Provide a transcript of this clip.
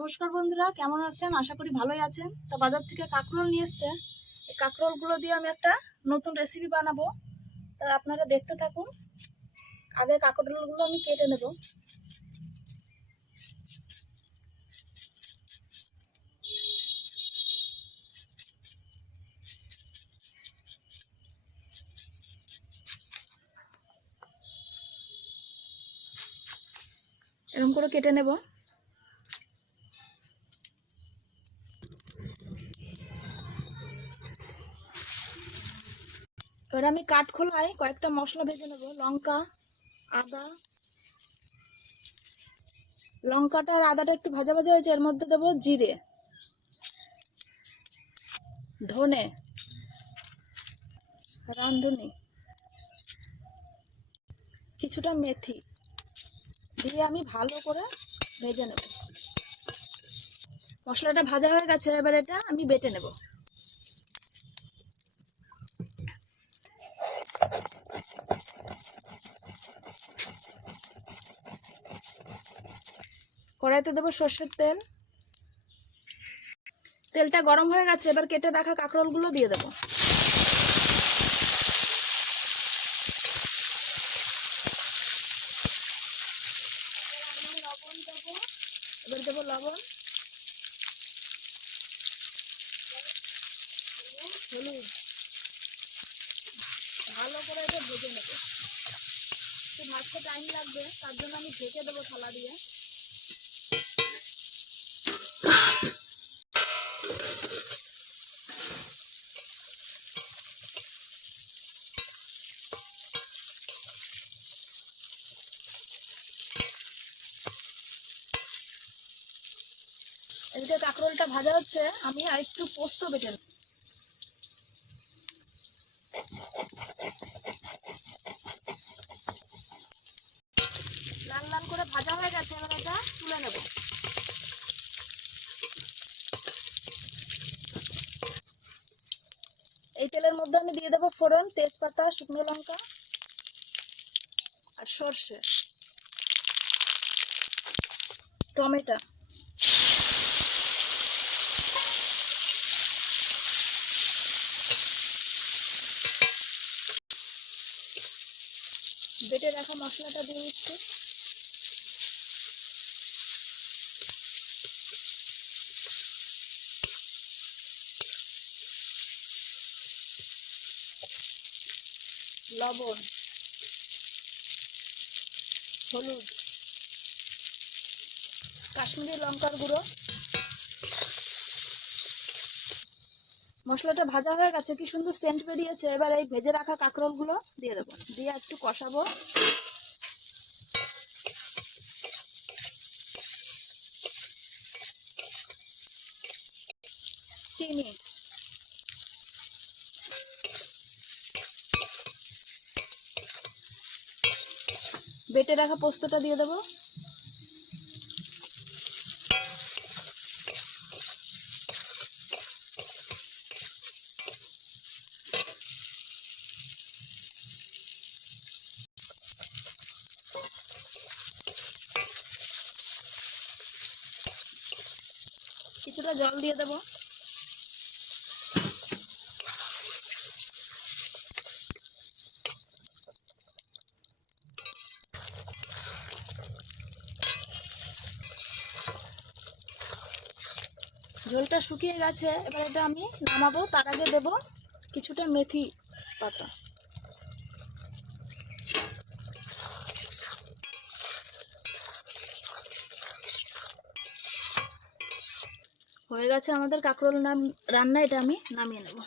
নমস্কার বন্ধুরা, কেমন আছেন? আশা করি ভালোই আছেন। তা বাজার থেকে কাঁকরোল নিয়ে এসছে। এই কাঁকরোলগুলো দিয়ে আমি একটা নতুন রেসিপি বানাবো। তা আপনারা দেখতে থাকুন। আগে কাঁকরোলগুলো আমি কেটে নেব। এরকম করে কেটে নেব। এবার আমি কাঠ খোলায় কয়েকটা মশলা ভেজে নেব। লঙ্কা, আদা। লঙ্কাটা আর আদাটা একটু ভাজা ভাজা হয়েছে, এর মধ্যে দেবো জিরে, ধনে রাঁধুনি, কিছুটা মেথি দিয়ে আমি ভালো করে ভেজে নেব। মশলাটা ভাজা হয়ে গেছে, এবার এটা আমি বেটে নেব। কড়াইতে দেবো সর্ষের তেল। তেলটা গরম হয়ে গেছে, এবার কেটে রাখা কাঁকরোলগুলো দিয়ে দেবো। এবার দেবো লবণ। হলুদ। ভালো করে এটা ভেজে নেব। ভাজতে টাইম লাগবে, তার জন্য আমি ঢেকে দেবো থালা দিয়ে। এদিকে কাঁকরোলটা ভাজা হচ্ছে, আমি আর একটু পোস্ত বেটে। লাল লাল করে ভাজা হয়ে গেছে, এবার এটা তুলে নেব। এই তেলের মধ্যে আমি দিয়ে দেবো ফোড়ন, তেজপাতা, শুকনো লঙ্কা আর সর্ষে। টমেটো। বেটে রাখা মশলাটা দিয়ে দিচ্ছি। লবণ হলুদ কাশ্মীরি লঙ্কার গুঁড়ো মশলাটা ভাজা হয়ে গেছে, কি সুন্দর সেন্ট বেরিয়েছে। এবার এই ভেজে রাখা কাঁকরোলগুলো দিয়ে দেবো। দিয়ে একটু কষাবো। চিনি। বেটে রাখা পোস্তটা দিয়ে দেবো। কিছুটা জল দিয়ে দেবো। ঝোলটা শুকিয়ে গেছে, এবার এটা আমি নামাবো। তার আগে দেব কিছুটা মেথি পাতা। হয়ে গেছে আমাদের কাঁকরোল নাম রান্না এটা আমি নামিয়ে নেব।